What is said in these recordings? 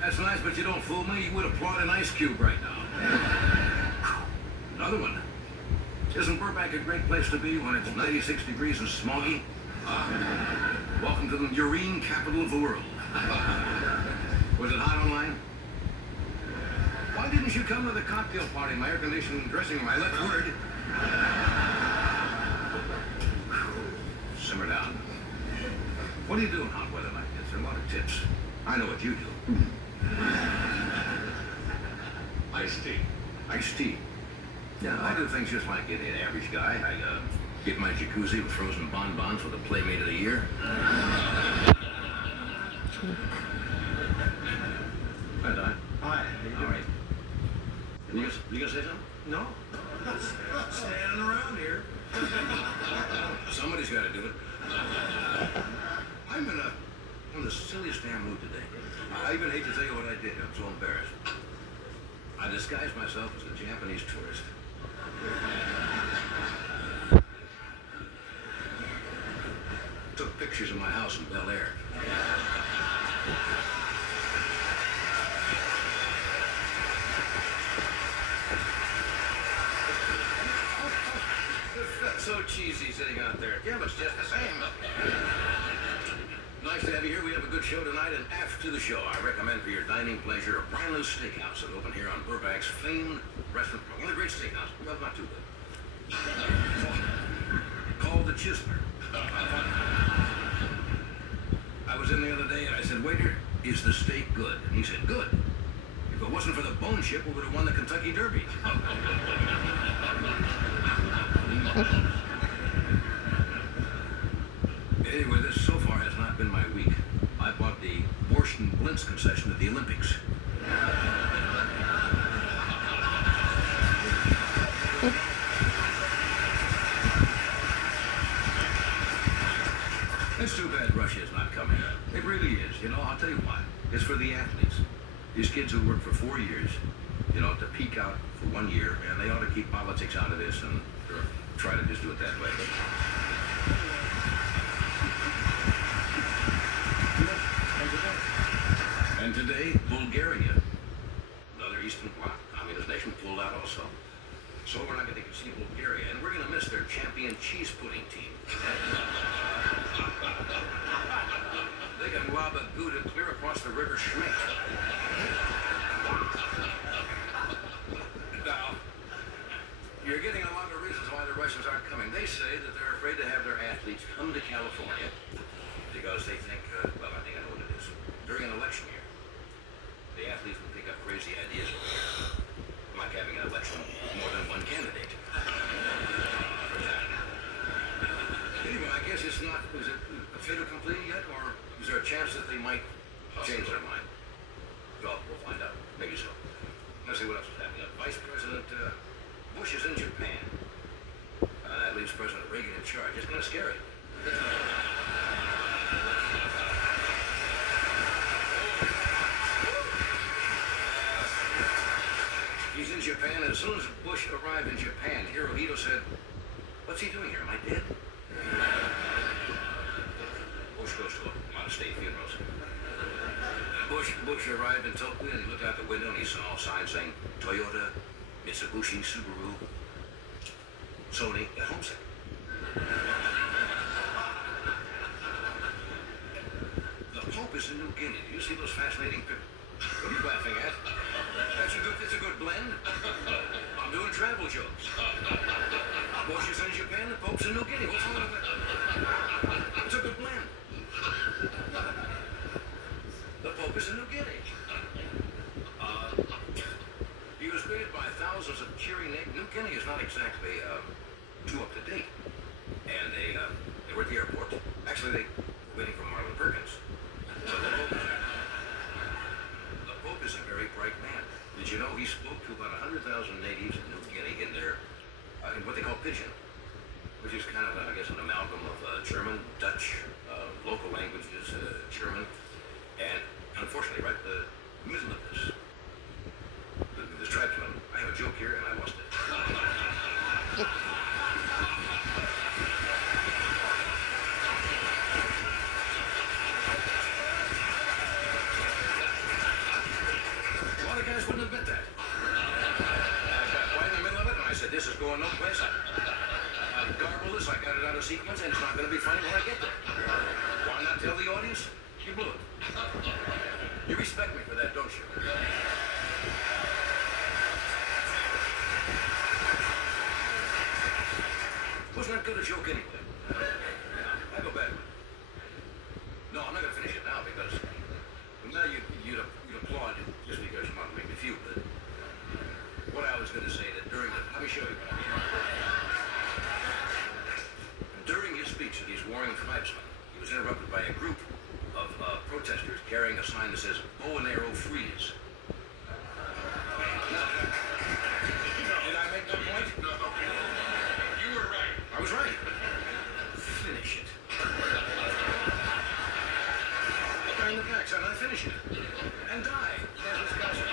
That's nice, but you don't fool me. You would applaud an ice cube right now. Another one. Isn't Burbank a great place to be when it's 96 degrees and smoggy? Welcome to the urine capital of the world. Was it hot online? Why didn't you come to the cocktail party in my air-conditioned dressing room? I left word. Simmer down. What do you do in hot weather like this? There are a lot of tips. I know what you do. Iced tea. Iced tea. Yeah, I do things just like any average guy. I get my jacuzzi with frozen bonbons with a Playmate of the Year. Hi, Don. Hi. All right. You gonna say something? No. Standing around here. Somebody's got to do it. I'm in the silliest damn mood today. I even hate to tell you what I did. I'm so embarrassed. I disguised myself as a Japanese tourist. Took pictures of my house in Bel Air. That's so cheesy sitting out there. Yeah, but it's just the same. Nice to have you here. We have a good show tonight, and after the show, I recommend for your dining pleasure a brand new steakhouse that opened here on Burbank's famed restaurant. One of the great steakhouse. Well, not too good. Called the Chisler. I was in the other day, and I said, waiter, is the steak good? And he said, good. If it wasn't for the bone chip, we would have won the Kentucky Derby. Anyway, this so far has not been my week. I bought the Borscht and Blintz concession at the Olympics. It's too bad Russia is not coming. It really is. You know, I'll tell you why. It's for the athletes. These kids who work for 4 years, you know, to peak out for 1 year, and they ought to keep politics out of this and try to just do it that way. But and today, Bulgaria, another Eastern Bloc communist nation, pulled out also. So we're not going to see Bulgaria, and we're going to miss their champion cheese pudding team. They can lob a Gouda clear across the river Schmidt. Now, you're getting a lot of reasons why the Russians aren't coming. They say that they're afraid to have their athletes come to California because they think, well, I think I know what it is. During an election year, the athletes will pick up crazy ideas over here, like having an election more than one candidate. Anyway, I guess it's not, is it a fait accompli yet, or is there a chance that they might change their mind? Well, we'll find out. Maybe so. Let's see what else is happening. Vice President Bush is in Japan. That leaves President Reagan in charge. It's kind of scary. He's in Japan, and as soon as Bush arrived in Japan, Hirohito said, "What's he doing here? Am I dead?" Bush goes to a lot of state funerals. Bush arrived in Tokyo, and he looked out the window, and he saw signs saying Toyota, Mitsubishi, Subaru, Sony, and Homesick. The Pope is in New Guinea. Do you see those fascinating pictures? What are you laughing at? It's a good blend. I'm doing travel jokes. Bush is in Japan, the Pope's in New Guinea. What's wrong with that? It's a good blend. The Pope is in New Guinea. He was greeted by thousands of cheering natives. New Guinea is not exactly too up to date. And they were at the airport. Actually, they were waiting for Marlon Perkins. So the Pope is a very bright man. Did you know he spoke to about 100,000 natives in New Guinea in their, in what they call pidgin, which is kind of, I guess, an amalgam of German, Dutch, local languages, German, and unfortunately, right in the middle of this tribesman, I have a joke here and I lost it. sequence, and it's not going to be funny when I get there. Why not tell the audience? You blew it. You respect me for that, don't you? Wasn't that good a joke anyway? I go back. No, I'm not going to finish it now because now you'd applaud just because you want to make me feel good. What I was going to say that during the, let me show you. During his speech at these warring tribesmen, he was interrupted by a group of protesters carrying a sign that says "Bow and Arrow Freeze." Did I make that point? No. You were right. I was right. Finish it. Guy in the back, son, I finish it. And die. There's this Carson.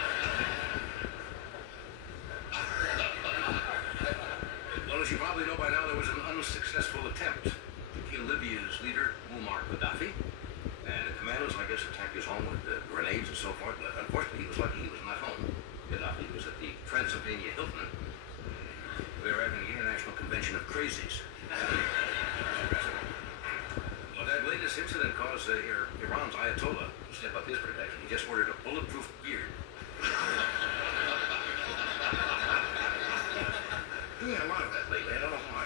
Well, as you probably know by now, there was an unsuccessful attempt to kill Libya's leader, Muammar Gaddafi. And the commandos, I guess, attacked his home with grenades and so forth. But unfortunately, he was lucky he was not home. Gaddafi was at the Transylvania Hilton. They were having the International Convention of Crazies. Well, that latest incident caused Iran's Ayatollah to step up his protection. He just ordered a bulletproof beard. Doing a lot of that lately. I don't know why.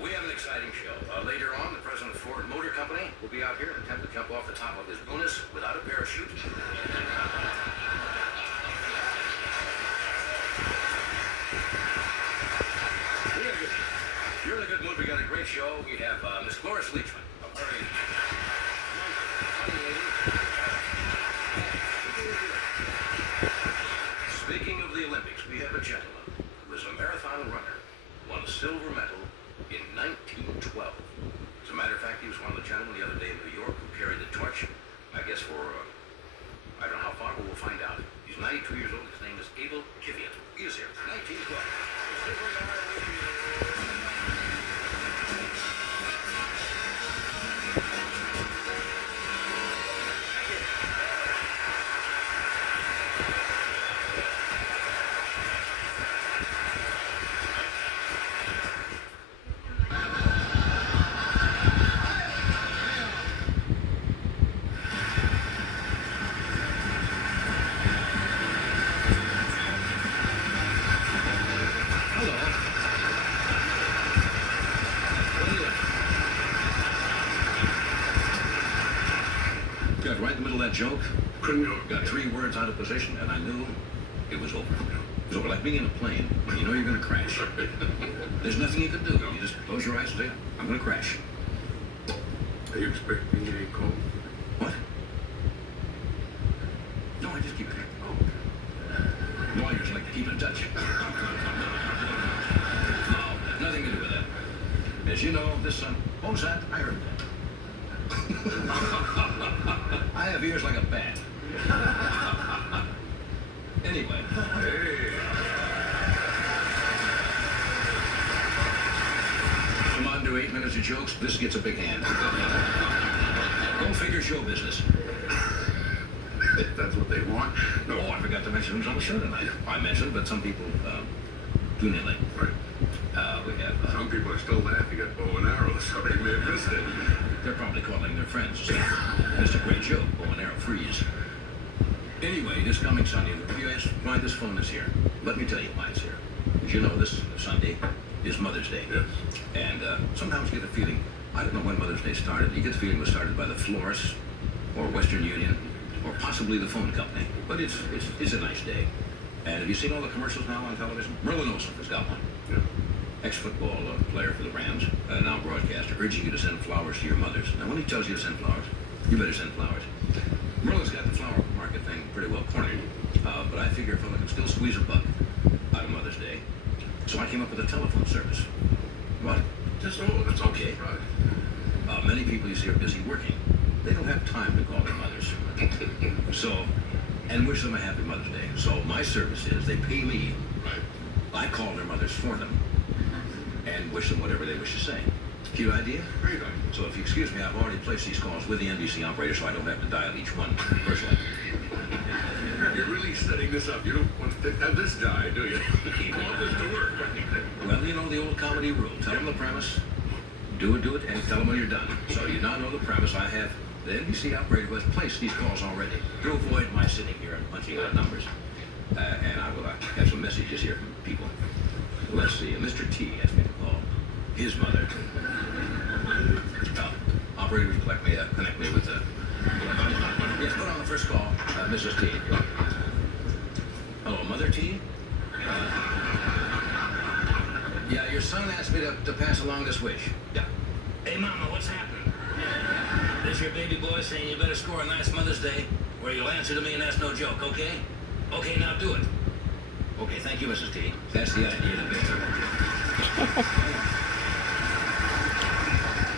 We have an exciting show. Later on, the president of Ford Motor Company will be out here and attempt to jump off the top of his bonus without a parachute. You're in a good mood. We got a great show. We have Miss Cloris Leachman, a very funny lady. Speaking of the Olympics, we have a gentleman who is a marathon runner, won a silver medal in 1912. As a matter of fact, he was one of the gentlemen the other day in New York who carried the torch, I guess for, I don't know how far, but we'll find out. He's 92 years old. His name is Abel Kiviat. He is here, 1912. Right in the middle of that joke, got 3 words out of position, and I knew it was over. It was over, like being in a plane. You know you're going to crash. There's nothing you can do. You just close your eyes and say, I'm going to crash. Are you expecting a call? What? No, I just keep it. Oh. Lawyers like to keep in touch. No, nothing to do with that. As you know, this son, what was that? I heard that. I have ears like a bat. Anyway. Hey. Come on, do 8 minutes of jokes. This gets a big hand. Go figure show business. If that's what they want. No, I forgot to mention who's on the show tonight. I mentioned, but some people tune in late. Right. We have... Some people are still laughing at bow and arrows, so they may have missed it. They're probably calling their friends. It's a great joke, bow and arrow freeze. Anyway, this coming Sunday, you asked why this phone is here. Let me tell you why it's here. As you know, this Sunday is Mother's Day. Yes. And sometimes you get the feeling, I don't know when Mother's Day started, you get the feeling it was started by the florist, or Western Union, or possibly the phone company. But it's a nice day. And have you seen all the commercials now on television? Merlin Olsen has got one. Yeah. Ex-football player for the Rams, now broadcaster, urging you to send flowers to your mothers. Now, when he tells you to send flowers, you better send flowers. Merlin's got the flower market thing pretty well cornered, but I figure a fella can still squeeze a buck out of Mother's Day. So I came up with a telephone service. What? Just, that's Okay. Right. Many people you see are busy working. They don't have time to call their mothers. And wish them a happy Mother's Day. So my service is they pay me. Right. I call their mothers for them and wish them whatever they wish to say. Cute idea? Great idea. So if you excuse me, I've already placed these calls with the NBC operator so I don't have to dial each one personally. You're really setting this up. You don't want to have this die, do you? You want this to work. Well, you know the old comedy rule. Tell them the premise, Do it, and tell them when you're done. So you now know the premise. I have the NBC operator who has placed these calls already to avoid my sitting here and punching out numbers. And I will have some messages here from people. Let's see. Mr. T asked me to call his mother. Operator, would you connect me with the... Yes, put on the first call, Mrs. T. Hello, Mother T? Yeah, your son asked me to pass along this wish. Yeah. Hey, Mama, what's happening? This your baby boy saying you better score a nice Mother's Day where you'll answer to me and that's no joke, okay? Okay, now do it. Okay, thank you, Mrs. T. That's the idea to be.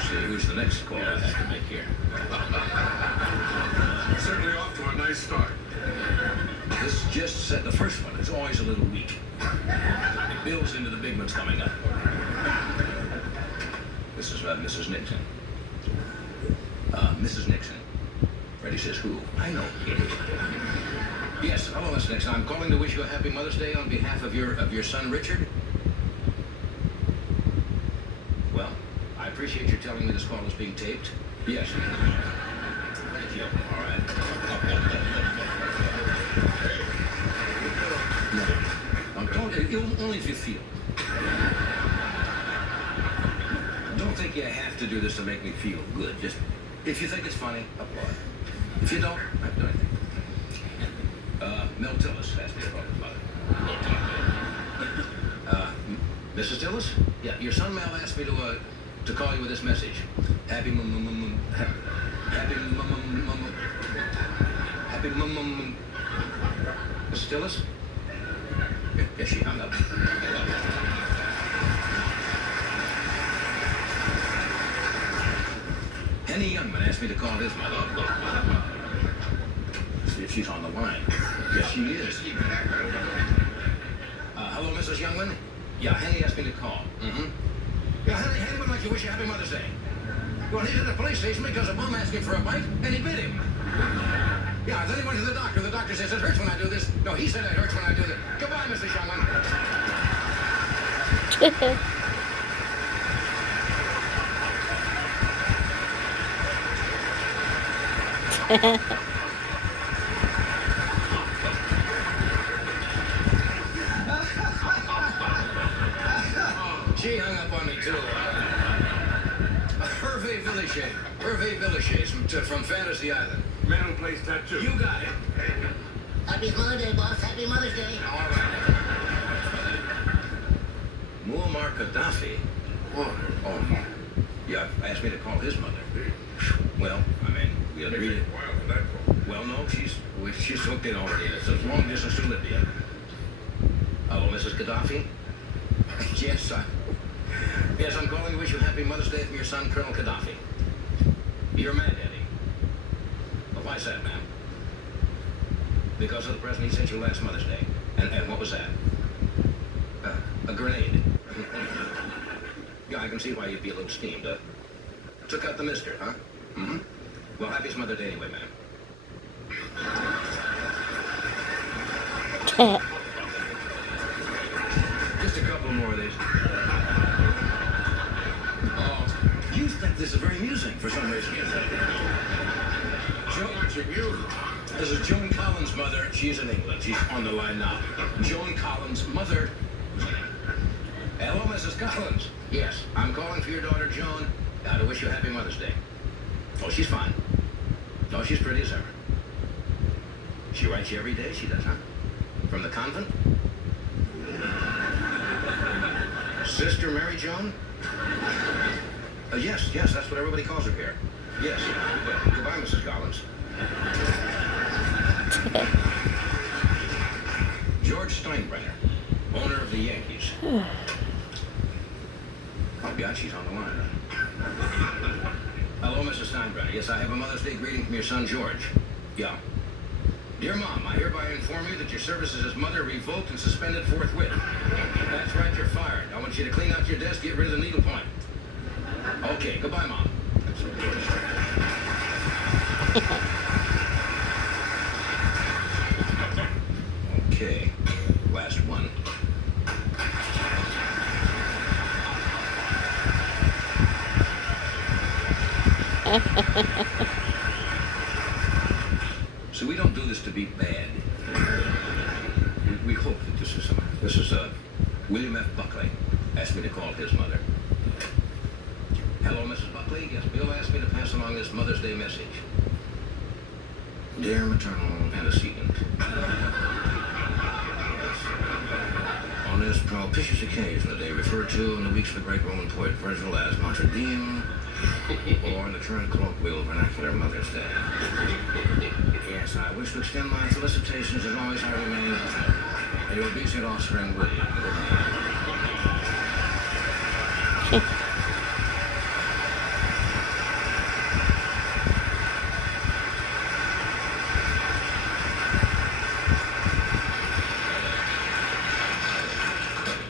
See who's the next call I have to make here. Certainly off to a nice start. This just said the first one is always a little weak. It builds into the big ones coming up. This is Mrs. Nixon. Mrs. Nixon. Freddie says who? I know. Yes, hello, Mrs. Nixon. I'm calling to wish you a happy Mother's Day on behalf of your son, Richard. Well, I appreciate your telling me this call is being taped. Yes. Thank you. All right. No, only if you feel. Don't think you have to do this to make me feel good. Just, if you think it's funny, applaud. If you don't, I haven't done anything. Mel Tillis asked me about his mother. Mrs. Tillis? Yeah, your son Mel asked me to call you with this message. Happy Mrs. Tillis? Yes, she hung up. Henny Youngman asked me to call his mother. See if she's on the line. Yes, she is. Hello, Mrs. Youngman? Yeah, Henny asked me to call. Mm-hmm. Yeah, Henny would like to wish you happy Mother's Day. Well, he's at the police station because a bum asked him for a bite, and he bit him. Yeah, then he went to the doctor. The doctor says, it hurts when I do this. No, he said it hurts when I do this. Goodbye, Mrs. Youngman. She hung up on me, too. Hervé Villachet from Fantasy Island. Man who plays tattoo. You got it. Happy Mother's Day, boss. Happy Mother's Day. All right. Muammar Gaddafi. Oh, yeah, asked me to call his mother. Well, I mean, we agreed. Well, no, she's hooked in already. It's a long distance to Libya. Hello, Mrs. Gaddafi? Yes, I'm calling to wish you a happy Mother's Day from your son, Colonel Gaddafi. You're mad, Eddie. Well, why's that, ma'am? Because of the present he sent you last Mother's Day. And what was that? A grenade. Yeah, I can see why you'd be a little steamed. Took out the mister, huh? Mm-hmm. Well, happiest Mother's Day anyway, ma'am. Just a couple more of these. Oh, you think this is very amusing for some reason. This is Joan Collins' mother. She's in England. She's on the line now. Joan Collins' mother. Hello, Mrs. Collins. Yes, I'm calling for your daughter, Joan, to wish you a happy Mother's Day. Oh, she's fine. Oh, she's pretty as ever. She writes you every day, she does, huh? From the convent? Sister Mary Joan? Yes, that's what everybody calls her here. Yes. Goodbye, Mrs. Collins. George Steinbrenner, owner of the Yankees. Oh, God, she's on the line. Hello, Mrs. Steinbrenner. Yes, I have a Mother's Day greeting from your son, George. Yeah. Dear Mom, I hereby inform you that your services as mother are revoked and suspended forthwith. That's right, you're fired. I want you to clean out your desk, get rid of the needlepoint. Okay, goodbye, Mom. Okay, last one. So we don't do this to be bad. We hope that this is William F. Buckley asked me to call his mother. Hello, Mrs. Buckley. Yes, Bill asked me to pass along this Mother's Day message. Dear maternal antecedent, on this propitious occasion, a day referred to in the weeks of the great Roman poet Virgil as Notre Dame, or in the current colloquial vernacular Mother's Day. Yes, I wish to extend my felicitations as always I remain your obedient offspring, William.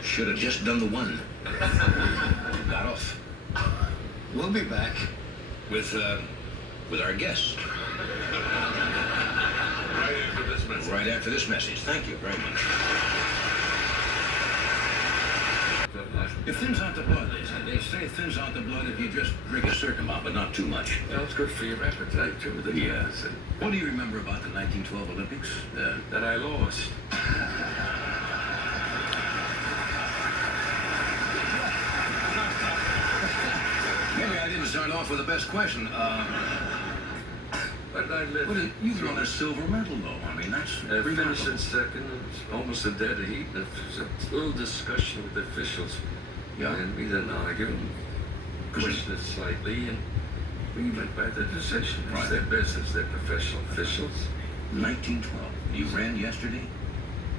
Should have just done the one. Got off. We'll be back with our guests. Right after this message. Right after this message. Thank you very much. It thins out the blood, they say it thins out the blood if you just drink a certain amount, but not too much. Well, it's good for your appetite, too. Yeah. What do you remember about the 1912 Olympics? That I lost. Maybe I didn't start off with the best question. But I lived. You've won a silver medal, though. I mean, that's Finished in second. It's almost a dead heat. There was a little discussion with the officials. Yeah. And we didn't argue. Questioned it slightly, and we went by the decision. It's Right. their business. They're professional officials. 1912. You ran yesterday?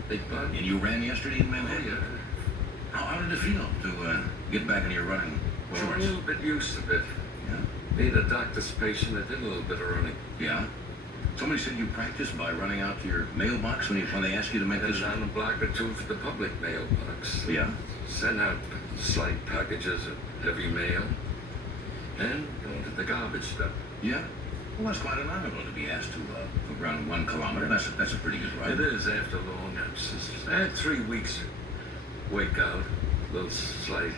Big pardon? And you ran yesterday in Oh, Manhattan? yeah. How did it feel to get back in your running Well, a shorts? little bit used to it. Yeah. Being a doctor's patient, I did a little bit of running. Yeah. Somebody said you practiced by running out to your mailbox when they ask you to make And this. on a block or two for the public mailbox. Yeah. Send out slight packages of heavy mail. And go to the garbage dump. Yeah. Well, that's quite an honor to be asked to run 1 kilometer. That's a pretty good ride. It is after long absence. I had 3 weeks wake out, a little slight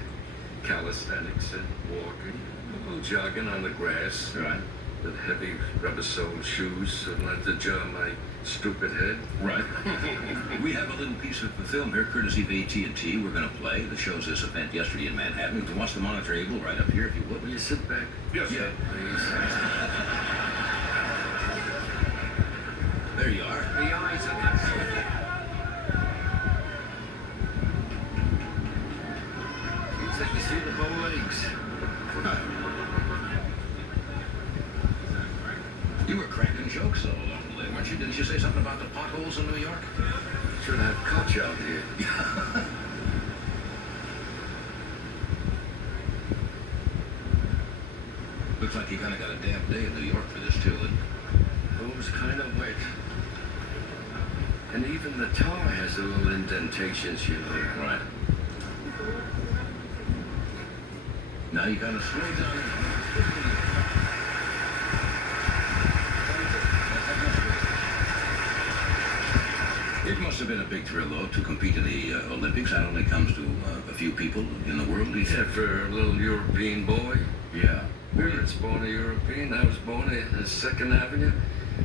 calisthenics and walking, a little jogging on the grass. Right. With heavy rubber-soled shoes so not to jar my stupid head. Right. We have a little piece of film here, courtesy of AT&T. We're going to play that shows this event yesterday in Manhattan. You can watch the monitor able right up here if you would. Will you sit back? Yes, Yeah, sir. please. There you are. The eyes are not so Seems like you see the bow legs. You were cracking jokes all along the way, weren't you? Didn't you say something about the potholes in New York? Should have caught you out here. Looks like you kind of got a damp day in New York for this, too. It was kind of wet. And even the tar has a little indentations, you know. Right. Now you kind of slow down. It must have been a big thrill, though, to compete in the Olympics. That only comes to a few people in the world. Yeah, for a little European boy. Yeah. Parents born a European. I was born in the 2nd Avenue.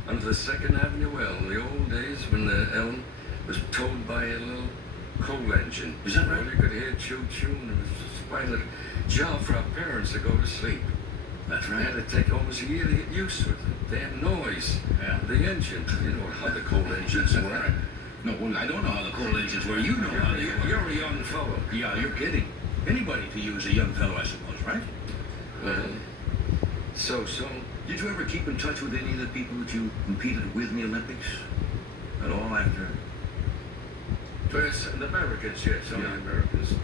Under the 2nd Avenue well, in the old days when the elm was towed by a little coal engine. Is that right? You could hear choo-choo, and it was quite a job for our parents to go to sleep. That's They right. had to take almost a year to get used to it. The damn noise. Yeah. The engine. You know how the coal engines were. No, well, I don't know how the coal engines were. You know how they were. You're a young fellow. Yeah, you're kidding. Anybody to use a young fellow, I suppose, right? Well, so. Did you ever keep in touch with any of the people that you competed with in the Olympics? At all after? First, the Americans, yes, only Yeah. Americans.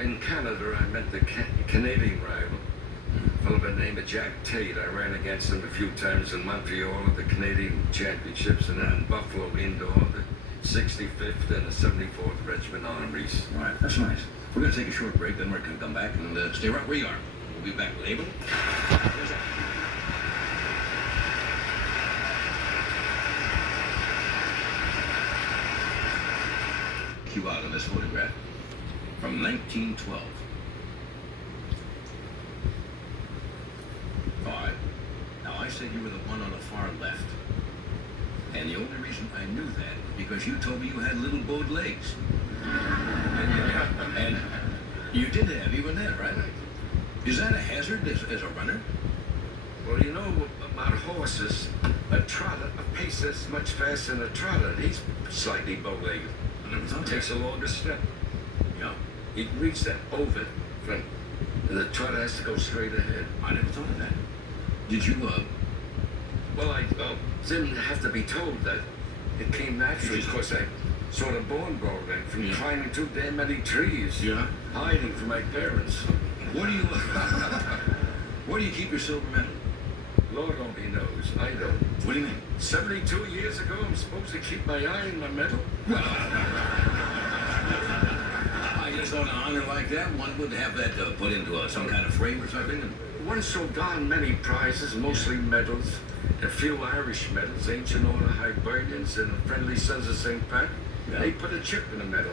In Canada, I met the Canadian rival. A fellow by the name of Jack Tate. I ran against him a few times in Montreal at the Canadian Championships, and then in Buffalo indoor, the 65th and the 74th Regiment Armories. All right, that's nice. We're going to take a short break, then we're going to come back and stay right where you are. We'll be back with Abel. You out on this photograph from 1912. 5, said you were the one on the far left. And the only reason I knew that was because you told me you had little bowed legs. And you did have even that, right? Is that a hazard as a runner? Well, you know about horses. A trotter, a pacer is much faster than a trotter. He's slightly bow-legged. I never thought Takes a that. longer step. Yeah, He can reach that over front. The trotter has to go straight ahead. I never thought of that. Did you, Well, I didn't have to be told that. It came naturally. Of course, I sort of born bow-legged from Yeah. climbing too damn many trees. Yeah. Hiding from my parents. where do you, where do you keep your silver medal? Lord only knows. I don't. What do you mean? 72 years ago, I'm supposed to keep my eye on my medal? I just thought an honor like that, one would have that put into some kind of frame or something. And Won so darn many prizes, mostly medals. A few Irish medals, Ancient Order Hibernians and Friendly Sons of St. Pat. Yeah. They put a chip in the medal.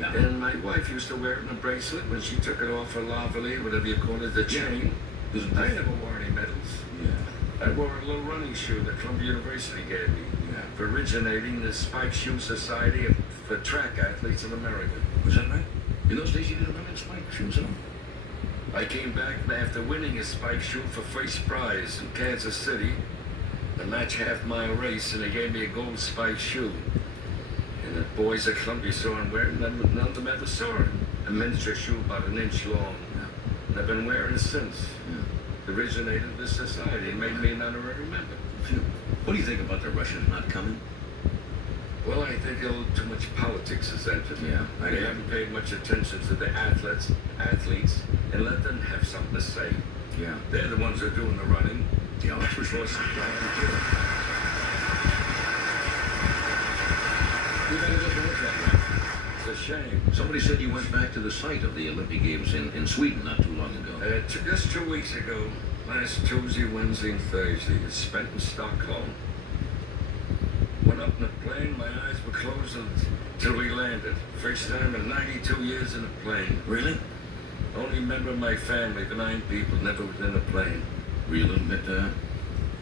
Yeah. And my wife used to wear it in a bracelet when she took it off her lavalier, whatever you call it, the chain. Does it- I never wore any medals. Yeah. I wore a little running shoe that Columbia University gave me Yeah. for originating the Spike Shoe Society for track athletes in America. Was that right? In those days you didn't run in spike shoes, huh? I came back after winning a spike shoe for first prize in Kansas City, the match half-mile race, and they gave me a gold spike shoe. And the boys at Columbia saw him wearing it, none of them ever saw it. A miniature shoe about an inch long. And I've been wearing it since. Yeah. Originated this society. It made me an honorary member. Phew. What do you think about the Russians not coming? Well, I think a little too much politics has entered. Yeah, I They agree. haven't paid much attention to the athletes, and let them have something to say. Yeah. They're the ones who are doing the running. Yeah, that's for sure. Force them to We better go to look at that. It's a shame. Somebody said you went back to the site of the Olympic Games in Sweden not too long ago. Just 2 weeks ago, last Tuesday, Wednesday, and Thursday, was spent in Stockholm. Went up in a plane, my eyes were closed until we landed. First time in 92 years in a plane. Really? Only member of my family, the 9 people, never was in a plane. Were you a little bit,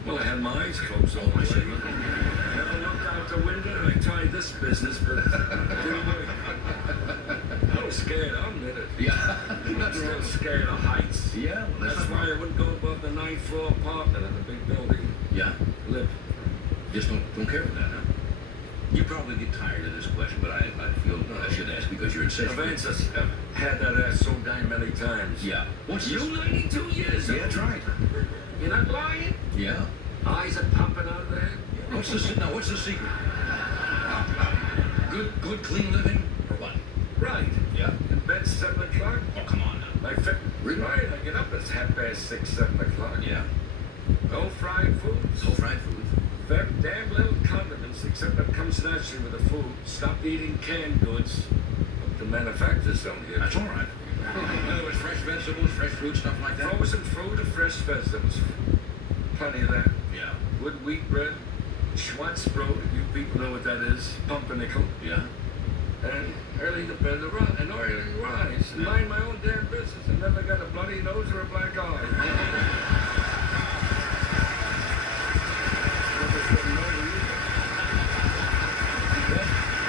Well, I had my eyes closed all the way. Never looked out the window. I tried this business, but it didn't work. I was scared. I'll admit it. Yeah. I'm still scared of heights. Yeah, well, That's why I wouldn't go above the 9th floor apartment in the big building. Yeah. Live. Just don't care for that, huh? You probably get tired of this question, but I feel I should ask because you're in such... I've had that asked so damn many times. Yeah. What's You this? 92 years old? Yeah, that's right. You're not lying? Yeah. Eyes are popping out there? What's the secret? Good, clean living, or what? Right. Yeah. In bed 7 o'clock? Oh, come on now. Really? Right, I get up at 6:30, 7 o'clock. Yeah. No fried foods. No fried food. Very damn little condiments, except that comes naturally with the food. Stop eating canned goods. The manufacturers don't hear. That's all right. In other words, fresh vegetables, fresh fruit, stuff like that. Frozen fruit or fresh vegetables. Plenty of that. Yeah. Good wheat bread. Schwarzbrot, if you people know what that is. Pumpernickel. Yeah. And early to bed and early rise. And mind my own damn business. I never got a bloody nose or a black eye.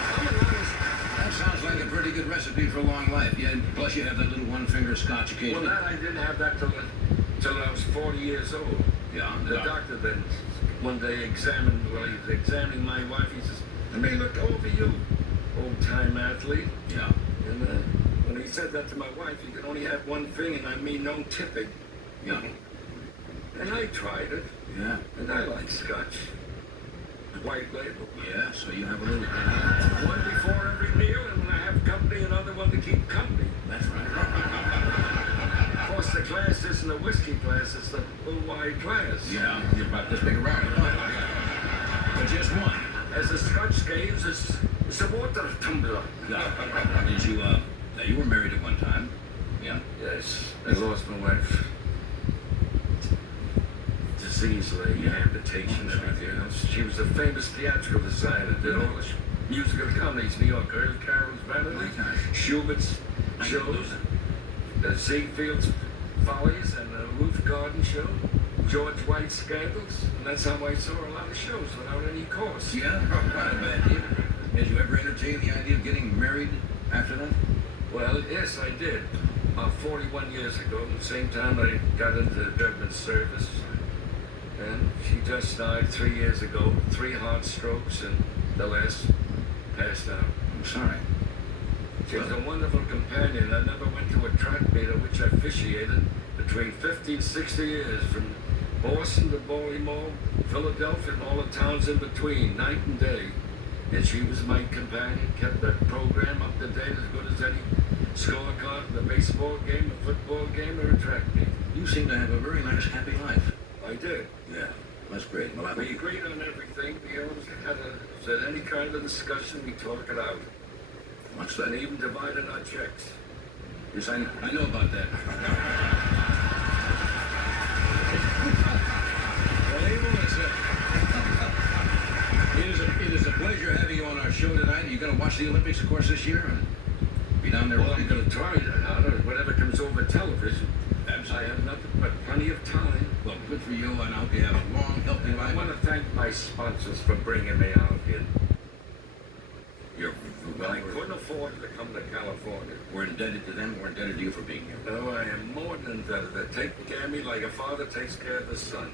That sounds like a pretty good recipe for a long life. Yeah. Plus, you have that little one-finger scotch Well, occasionally. that I didn't have that till I was 40 years old. Yeah. The doctor then one day examined, well, he was examining my wife. He says, "Let me look over you, old-time athlete." Yeah. And when he said that to my wife, you can only have one thing, and I mean no tipping. Yeah. And I tried it, Yeah. and I like scotch. White label. Yeah. So you have a little. One before every meal, and when I have company, another one to keep company. That's right. Of course, the glass isn't a whiskey glass, it's the blue wide glass. Yeah. You're about this big around. But just one. As the scotch games, it's a water tumbler. Yeah. Did you? Now you were married at one time. Yeah. Yes, I lost my wife. Disease, amputation, everything else. She was a famous theatrical designer, did all the musical comedies, New York, Earl Carroll's Vanity, My gosh. Schubert's shows, the Ziegfeld's Follies, and the Roof Garden show. George White scandals, and that's how I saw a lot of shows without any cost. Yeah, not a bad deal. Had you ever entertained the idea of getting married after that? Well, yes, I did. About 41 years ago, the same time I got into the government service. And she just died 3 years ago, 3 heart strokes, and the last passed out. I'm sorry. She was a wonderful companion. I never went to a track meet at which I officiated between 50 and 60 years, from Boston to Baltimore, Philadelphia, and all the towns in between, night and day. And she was my companion, kept the program up to date as good as any scorecard in a baseball game, a football game, or a track meet. You seem to have a very nice, happy life. I did. Yeah, that's great. Well, We agreed on everything. We always had any kind of discussion, we talk it out. What's And that? even divided our checks. Yes, I know about that. Well, Abel, it is a pleasure having you on our show tonight. Are you going to watch the Olympics, of course, this year? And be down there? Well, I'm going to try that out, or whatever comes over television. I have nothing but plenty of time. Well, good for you, and I hope you have a long, healthy I life. want to thank my sponsors for bringing me out here. I couldn't afford to come to California. We're indebted to them. We're indebted to you for being here. No, I am more than indebted. They're taking care of me like a father takes care of his son.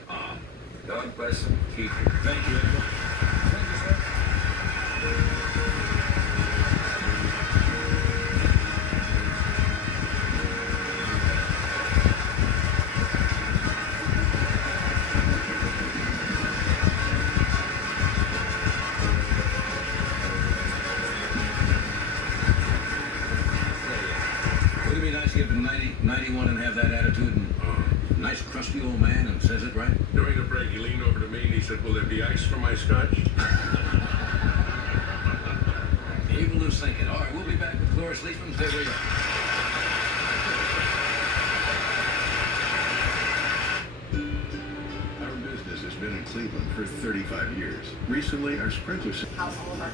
God bless him. Keep him. Thank you, Abel. Thank you, sir. Wouldn't it be nice to give him 91 and have that attitude, and nice crusty old man, and says it right? During the break, he leaned over to me and he said, "Will there be ice for my scotch?" Abel is thinking. All right, we'll be back with Cloris Leachman. Stay where you are. Our business has been in Cleveland for 35 years. Recently, our sprinkler system. How all of our